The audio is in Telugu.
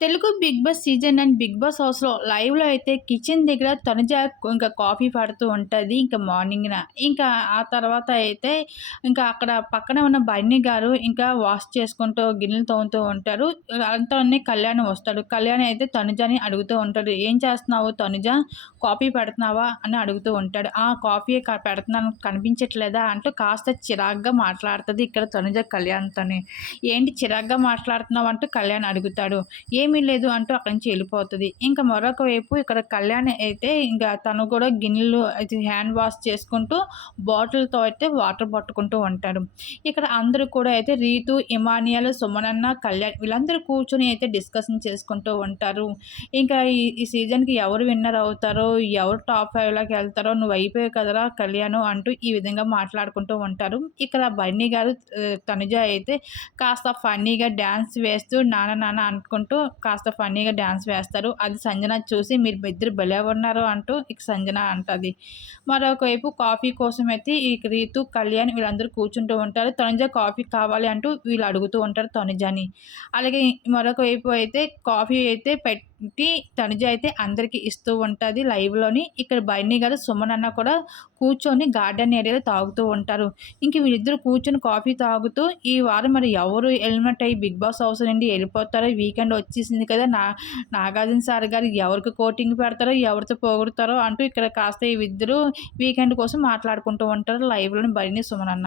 Telugu Bigg Boss season and Bigg Boss హౌస్‌లో లైవ్‌లో అయితే కిచెన్ దగ్గర తనుజ ఇంకా కాఫీ పడుతూ ఉంటుంది ఇంకా మార్నింగ్‌న. ఇంకా ఆ తర్వాత అయితే ఇంకా అక్కడ పక్కన ఉన్న బన్నీ గారు ఇంకా వాష్ చేసుకుంటూ గిన్నెలు తోముతూ ఉంటారు. అంతలోనే కళ్యాణ్ వస్తాడు. కళ్యాణ్ అయితే తనుజని అడుగుతూ ఉంటాడు. "ఏం చేస్తున్నావు తనుజ? కాఫీ పెడుతున్నావా?" అని అడుగుతూ ఉంటాడు. "ఆ! కాఫీ పెడుతున్నాను కనిపించట్లేదా?" అంటూ కాస్త చిరాగ్గా మాట్లాడుతుంది ఇక్కడ తనుజ కళ్యాణ్‌తోని. "ఏంటి చిరాగ్గా మాట్లాడుతున్నావు?" అంటూ కళ్యాణ్ అడుగుతాడు. ఏ ఏమీ లేదు అంటూ అక్కడి నుంచి వెళ్ళిపోతుంది. ఇంకా మరొక వైపు ఇక్కడ కళ్యాణ్ అయితే ఇంకా తను కూడా గిన్నెలు అయితే హ్యాండ్ వాష్ చేసుకుంటూ బాటిల్తో అయితే వాటర్ పట్టుకుంటూ ఉంటాడు. ఇక్కడ అందరూ కూడా అయితే రీతు ఇమానియల్ సుమనన్న కళ్యాణ్ వీళ్ళందరూ కూర్చొని అయితే డిస్కషన్ చేసుకుంటూ ఉంటారు. ఇంకా ఈ ఈ సీజన్కి ఎవరు విన్నర్ అవుతారో ఎవరు టాప్ ఫైవ్లోకి వెళ్తారో నువ్వు అయిపోయావు కదరా కళ్యాణ్ అంటూ ఈ విధంగా మాట్లాడుకుంటూ ఉంటారు. ఇక్కడ బన్నీ గారు తనుజ అయితే కాస్త ఫన్నీగా డ్యాన్స్ వేస్తూ నాన్న నాన్న అనుకుంటూ కాస్త ఫన్నీగా డ్యాన్స్ వేస్తారు. అది సంజన చూసి మీరు ఇద్దరు భలే ఉన్నారు అంటూ ఇక సంజన అంటుంది. మరొకవైపు కాఫీ కోసం అయితే ఈ రీతు కళ్యాణ్ వీళ్ళందరూ కూర్చుంటూ ఉంటారు. తనుజ కాఫీ కావాలి అంటూ వీళ్ళు అడుగుతూ ఉంటారు తనుజని. అలాగే మరొక వైపు అయితే కాఫీ అయితే పెట్ టీ తనుజ అయితే అందరికీ ఇస్తూ ఉంటుంది లైవ్లోని. ఇక్కడ బైని గారు సుమన్ అన్న కూడా కూర్చొని గార్డెన్ ఏరియాలో తాగుతూ ఉంటారు. ఇంక వీళ్ళిద్దరు కూర్చొని కాఫీ తాగుతూ ఈ వారం మరి ఎవరు హెల్మెట్ అయ్యి బిగ్ బాస్ హౌస్ నుండి వెళ్ళిపోతారో వీకెండ్ వచ్చేసింది కదా నా నాగార్జున సార్ గారు ఎవరికి కోటింగ్ పెడతారో ఎవరితో పోగొడతారో అంటూ ఇక్కడ కాస్త ఈ ఇద్దరు వీకెండ్ కోసం మాట్లాడుకుంటూ ఉంటారు లైవ్లోని బైని సుమన్ అన్న.